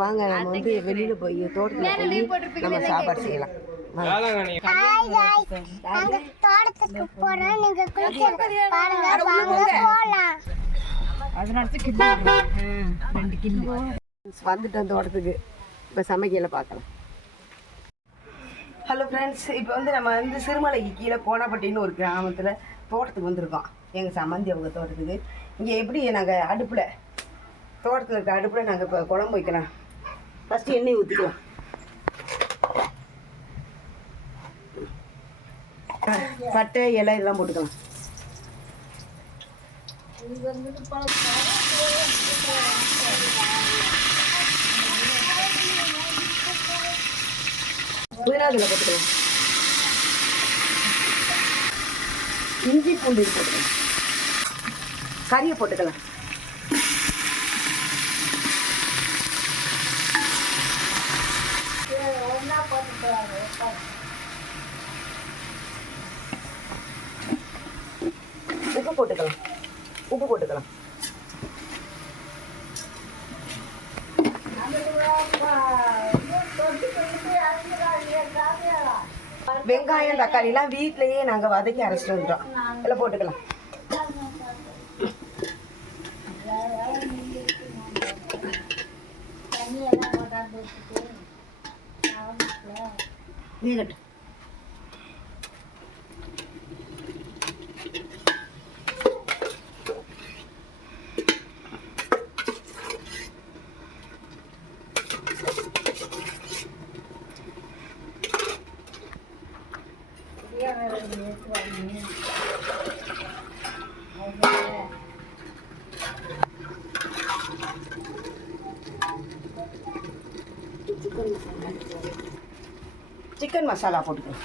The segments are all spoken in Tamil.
வாங்க நம்ம வந்து வெளியில போய் தோட்டத்தில் போய் நம்ம சாப்பாடு செய்யலாம். தோட்டத்துக்கு போறோம். நீங்க குளிக்க பாருங்க வாங்க. போலாம். வந்துட்டோம் தோட்டத்துக்கு. இப்போ சமைக்கல பார்க்கலாம். ஹலோ ஃப்ரெண்ட்ஸ் இப்போ வந்து நம்ம வந்து சிறுமலைக்கு கீழே கோணப்பட்டின்னு ஒரு கிராமத்தில் தோட்டத்துக்கு வந்திருக்கோம். எங்கள் சம்மந்தி அவங்க தோட்டத்துக்கு. இங்கே எப்படி நாங்கள் அடுப்பில் தோட்டத்தில் இருக்க அடுப்பில் நாங்கள் இப்போ குழம்பு வைக்கலாம். ஃபஸ்ட்டு எண்ணெய் ஊற்றிக்கலாம் பட்டை இலை இதெல்லாம் போட்டுக்கலாம். புதினா இதில் போட்டுக்கலாம். இஞ்சி பூண்டு இது போட்டுக்கலாம். கறியை போட்டுக்கலாம். உப்பு போட்டுக்கலாம். உப்பு போட்டுக்கலாம். வெங்காயம் தக்காளி எல்லாம் வீட்லயே நாங்க வதக்கி அரைச்சிட்டு வந்துட்டோம். இதில் போட்டுக்கலாம். വേകട്ടെ chicken masala. சிக்கன் மசாலா போட்டுக்கலாம்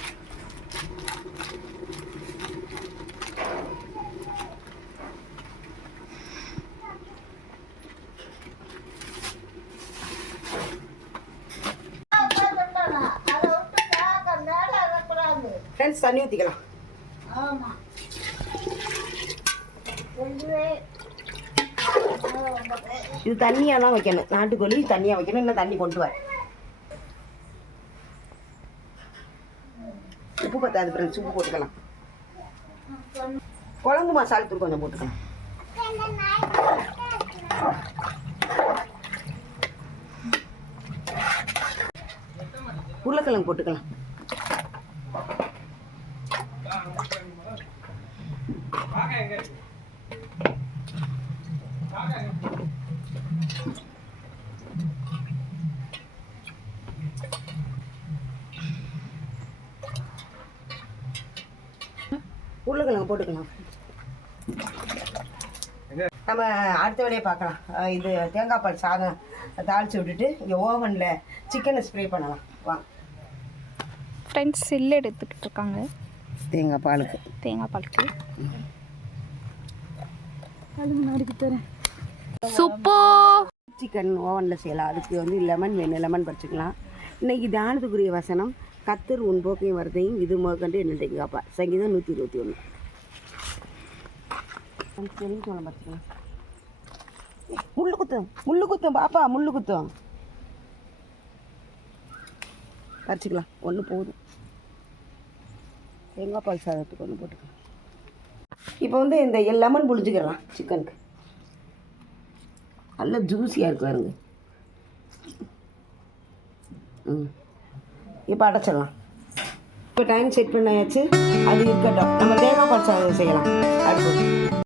ஃப்ரெண்ட்ஸ் தண்ணி ஊற்றிக்கலாம் இது தண்ணியாலாம் வைக்கணும். நாட்டுக்கோழி தண்ணியாக வைக்கணும் இல்லை தண்ணி கொண்டு வர உப்பு பத்தாது ஃப்ரெண்ட்ஸ் உப்பு போட்டுக்கலாம். குழம்பு மசாலா தூள் கொஞ்சம் போட்டுக்கலாம். உருளைக்கிழங்கு போட்டுக்கலாம். உருளைக்கிழங்கு போட்டுக்கலாம். நம்ம அடுத்த வேலையை பார்க்கலாம். இது தேங்காய் பால் சாதம் தாளித்து விட்டுட்டு இங்கே ஓவனில் சிக்கனை ஸ்ப்ரே பண்ணலாம். வாங்க ஃப்ரெண்ட்ஸ் சில்லு எடுத்துக்கிட்டு இருக்காங்க. தேங்காய் பாலுக்கு. தேங்காய் பாலுக்கு. சுப்பு! சிக்கன் ஓவனில் செய்யலாம். அதுக்கு வந்து லெமன் வேணும். லெமன் பறிச்சுக்கலாம். இன்னைக்கு தியானத்துக்குரிய வசனம் கத்தர் உன் போக்கையும் வரதையும் இது முதற்கண்டு என்ன காப்பா சங்கீதம் நூற்றி இருபத்தி ஒன்று முள்ளு குத்தும் முள்ளு குத்தும் பாப்பா முள்ளு குத்தும். பறிச்சிக்கலாம் ஒன்று போதும். தேங்காய் பால் சாதத்துக்கு ஒன்று போட்டுக்கலாம். இப்போ வந்து இந்த லெமன் புளிஞ்சுக்கிறலாம் சிக்கனுக்கு. நல்ல ஜூஸியாக இருக்கு பாருங்க. ம். இப்போ அடைச்சிடலாம். இப்போ டைம் செட் பண்ணியாச்சு அது இருக்கட்டும். நம்ம தேங்காய் பால் சாதம் செய்யலாம். அடுத்து.